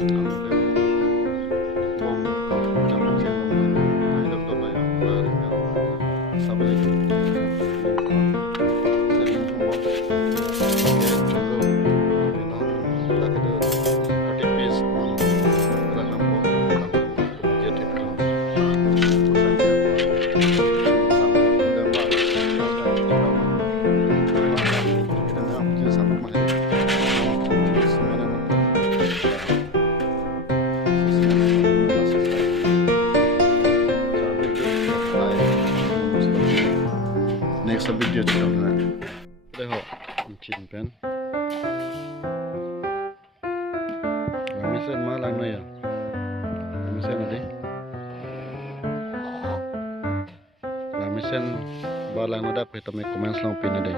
Next video channel. Đây họ chỉnh pen. Làm cái sen má làm này à? Làm cái sen này đi. Làm cái sen ba lang nó đáp phải tụi mình comment long pin này đây.